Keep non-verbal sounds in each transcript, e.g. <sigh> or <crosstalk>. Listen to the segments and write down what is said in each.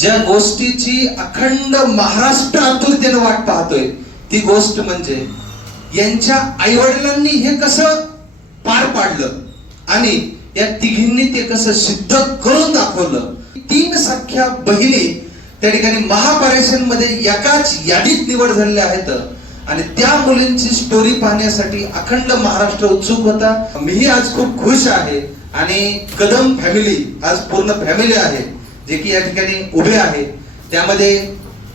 ज्या गोष्टीची अखंड महाराष्ट्र आतुरतेने वाट पाहतोय ती गोष्ट म्हणजे यांच्या आईवडिलांनी हे कसं पार पाडलं आणि या तिघींनी ते कसं सिद्ध करून दाखवलं. तीन सख्या बहिणी त्या ठिकाणी महापरेशनमध्ये एकाच यादीत निवड झालेल्या आहेत आणि त्या मुलींची स्टोरी पाहण्यासाठी अखंड महाराष्ट्र उत्सुक होता. मीही आज खूप खुश आहे आणि कदम फॅमिली आज पूर्ण फॅमिली आहे. जे की या ठिकाणी उभे आहे त्यामध्ये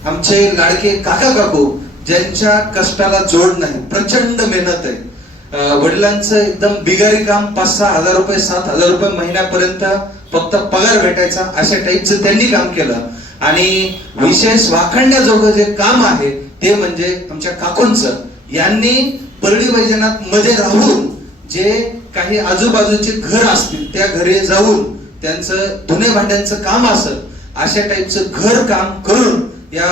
आमचे लाडके काका काकू ज्यांच्या कष्टाला जोड नाही प्रचंड मेहनत आहे. वडिलांचं एकदम बिगारी काम पाच सहा हजार रुपये सात हजार रुपये महिन्यापर्यंत फक्त पगार भेटायचा अशा टाईपचं त्यांनी काम केलं. आणि विशेष वाखाणण्याजोगं जे काम आहे ते म्हणजे आमच्या काकूंचं. यांनी परळी वैजनाथमध्ये राहून जे काही आजूबाजूचे घर असतील त्या घरी जाऊन त्यांचं धुणे भांड्यांचं काम असं अशा टाईपचं घर काम करून या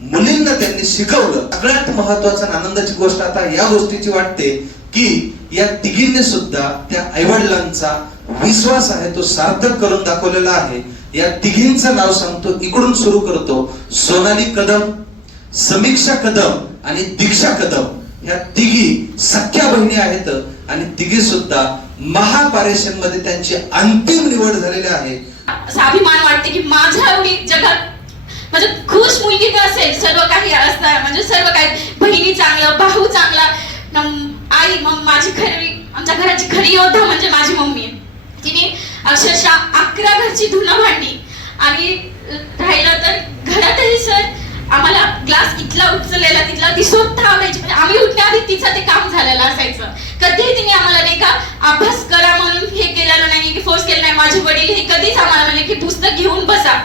मुलींना त्यांनी शिकवलं. सगळ्यात महत्वाचं आनंदाची गोष्ट आता या गोष्टीची वाटते की या तिघींनी सुद्धा त्या आईवडिलांचा विश्वास आहे तो सार्थक करून दाखवलेला आहे. या तिघींचं नाव सांगतो इकडून सुरू करतो. सोनाली कदम समीक्षा कदम आणि दीक्षा कदम. ह्या तिघी सख्या बहिणी आहेत आणि तिघी सुद्धा महापारेशनमध्ये त्यांची अंतिम निवड झालेली आहे. अभिमान वाटते की माझ्या एवढी जगात म्हणजे खुश मुलगी तर असेल सर्व काही असणार. म्हणजे सर्व काही बहिणी चांगलं भाऊ चांगला. आई मग माझी खरी आमच्या घराची खरी योद्धा म्हणजे माझी मम्मी तिने अक्षरशः अकरा घरची धुणं भांडी. आणि राहिलं तर घरातही सर आम्हाला ग्लास इथला उचललेला तिथला ती स्वतः म्हणजे आम्ही उठण्याआधी तिचं ते काम झालेलं असायचं. कधीही तिने आम्हाला नाही का अभ्यास करा म्हणून हे केलेलं नाही की फोर्स केलं नाही माझे वडील हे कधीच आम्हाला म्हणले की पुस्तक घेऊन बसा.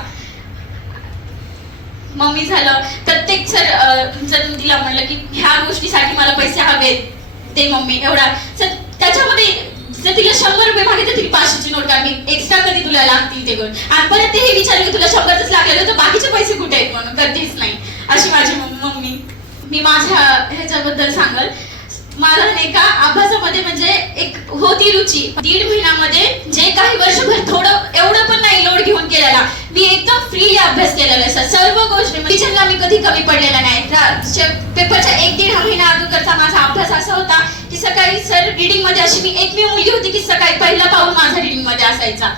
मम्मी झालं. प्रत्येक सर जर तिला म्हणलं की ह्या गोष्टीसाठी मला पैसे हवेत. ते मम्मी एवढा. सर त्याच्यामध्ये जर तिला शंभर रुपये मागितले तरी पाचशेची नोट काढ एक्स्ट्रा कधी तुला लागतील ते करून आणि परत तेही विचारलं की तुला शंभरच लागेल तर बाकीचे पैसे कुठे आहेत म्हणून कधीच नाही अशी माझी मम- मम्मी मी माझ्या ह्याच्याबद्दल सांगल. मला नाही का अभ्यासामध्ये म्हणजे एक होती रुची. दीड महिन्यामध्ये जे काही वर्षभर थोडं एवढं पण नाही लोड घेऊन केलेला. मी एकदम फ्री अभ्यास केलेला आहे. सर सर्व गोष्टी म्हणजे टीचरला मी कधी कमी पडलेला नाही. पेपरच्या एक दीड महिना अगोदरचा माझा अभ्यास असा होता की सकाळी सर रिडिंगमध्ये अशी मी एकमेव मुलगी होती की सकाळी पहिला पाऊल माझा रिडिंगमध्ये असायचा.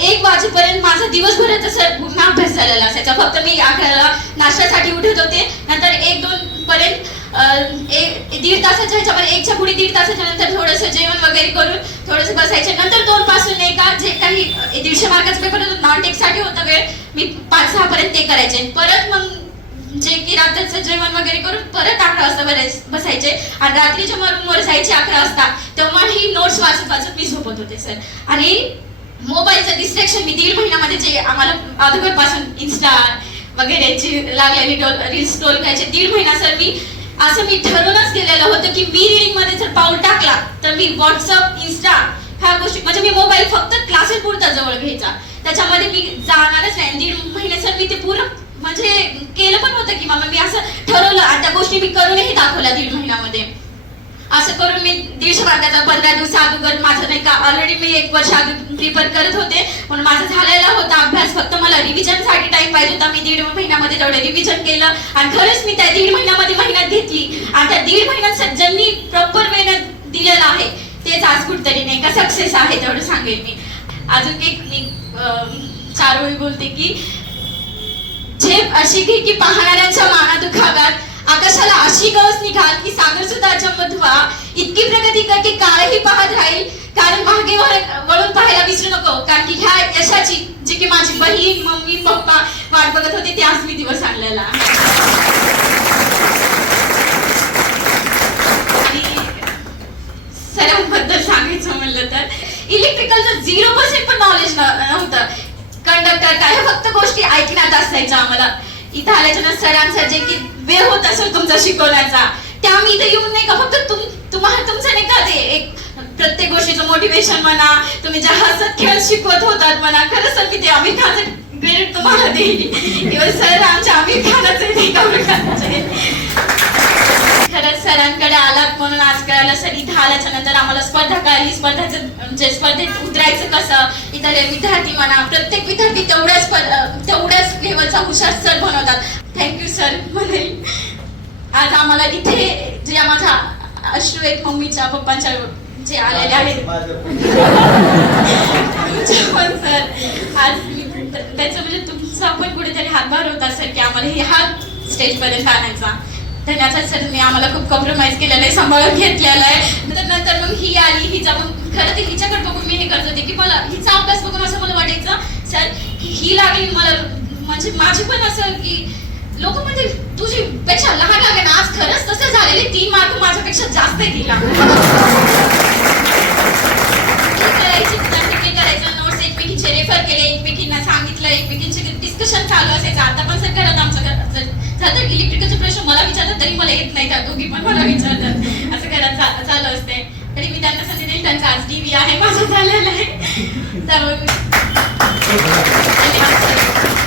एक वाजेपर्यंत माझा दिवसभराचा सर पूर्ण अभ्यास झालेला असायचा. फक्त मी अकराला नाश्त्यासाठी उठत होते. नंतर एक दोन पर्यंत एक दीड तासाच्या ह्याच्यामध्ये एकच्या पुढे दीड तासाच्या नंतर थोडंसं जेवण वगैरे करून थोडंसं बसायचे नंतर दोन पासून एका जे काही दीडशे मार्काचा पेपर होता नॉनसाठी होता वेळ मी पाच सहा पर्यंत ते करायचे. परत मग जे की रात्रीचं जेवण वगैरे करून परत अकरा वाजता बसायचे. आणि रात्रीच्या मग रूमवर जायचे अकरा वाजता तेव्हा ही नोट्स वाचत वाचत मी झोपत होते सर आणि मोबाईलचं डिस्ट्रॅक्शन मी दीड महिन्यामध्ये जे आम्हाला अगोदरपासून इन्स्टा वगैरे लागलेली रील्स स्टोल करायचे. दीड महिना सर मी असं मी ठरवूनच केलेलं होतं की मी रिडिंगमध्ये जर पाऊल टाकला तर मी व्हॉट्सअप इन्स्टा ह्या गोष्टी म्हणजे मी मोबाईल फक्त क्लासेस पुरता जवळ घ्यायचा. त्याच्यामध्ये मी जाणारच नाही. दीड महिने सर मी ते पूर्ण म्हणजे केलं पण होतं की मामा मी असं ठरवलं आणि त्या गोष्टी मी करूनही दाखवल्या दीड महिन्यामध्ये. असं करून मी दीडशे मार्गाचा पंधरा दिवस अगोदर माझं नाही का ऑलरेडी मी एक वर्ष आधी प्रिपेअर करत होते. म्हणून माझा झालेला होता अभ्यास. फक्त मला रिव्हिजनसाठी टाइम पाहिजे महिन्यामध्ये तेवढं रिव्हिजन केलं आणि खरंच मी त्या दीड महिन्यामध्ये मेहनत घेतली. आणि त्या दीड महिन्यात ज्यांनी प्रॉपर मेहनत दिलेलं आहे. तेच आज कुठतरी नाही का सक्सेस आहे तेवढं सांगेल मी. अजून एक मी चारोळी बोलते की झेप अशी घे की पाहणाऱ्यांच्या माना दुखाव्यात आकाशाला अशी गवस निघाल की सागर सुद्धा अचंबत व्हा इतकी प्रगती कर की काळही पाहत राहील. कारण मागे वळ- वळून पाहायला विसरू नको. कारण की ह्या यशाची जे की माझी बहीण मम्मी पप्पा वाट बघत होते ते आज मी दिवस आणलेला. आणि सरांबद्दल सांगायचं म्हणलं तर इलेक्ट्रिकलचं झिरो पर्सेंट पण नॉलेज नव्हतं. कंडक्टर काय फक्त गोष्टी ऐकण्यात असायच्या आम्हाला. इथं आल्याच्यानंतर सरांचा जे की वेळ होत असेल तुमचा शिकवण्याचा त्या आम्ही इथे येऊन नाही का फक्त तुम तुम्हाला तुमचं नाही का ते एक प्रत्येक गोष्टीचं मोटिवेशन म्हणा तुम्ही ज्या हसत खेळ शिकवत होतात म्हणा खरं सर मी ते आमिर खानचं क्रेडिट तुम्हाला देईल. किंवा सर आमच्या आमिर खानाचं खरंच सरांकडे आलात म्हणून आज कळालं सर इथं आल्याच्यानंतर आम्हाला स्पर्धा कळाली. स्पर्धाचं म्हणजे स्पर्धेत उतरायचं कसं? इथले विद्यार्थी म्हणा प्रत्येक विद्यार्थी तेवढ्याच स्पर्धा- तेवढ्याच लेवलचा हुशार सर बनवतात. थँक्यू सर म्हणे. आज आम्हाला इथे जे माझ्या अश्रू आहेत मम्मीच्या पप्पांच्या जे आलेले आहेत. <laughs> पण सर आज त्याचं म्हणजे तुमचा पण कुठेतरी हातभार होता सर की आम्हाला हे हा स्टेज पर्यंत आणायचा धन्याचा सर मी आम्हाला खूप कॉम्प्रोमाइज केलेलं आहे सांभाळून घेतलेलं आहे. नंतर नंतर मग ही आली हिचा मग खरं ते हिच्याकडे बघून मी हे करत होते की मला हिचा अभ्यास बघून असं मला वाटायचं सर ही लागली मला म्हणजे माझी पण असं की लोक म्हणजे तुझी पेक्षा लहान लागे ना आज खरंच तसं झालेले तीन मार्क माझ्यापेक्षा जास्त आहे तिला. येत नाही त्या दोघी पण मला विचारतात. असं घरात चालू असते. तरी मी त्यांना सांगते नाही त्यांचा आज टीव्ही आहे माझं झालेलं आहे. त्यामुळे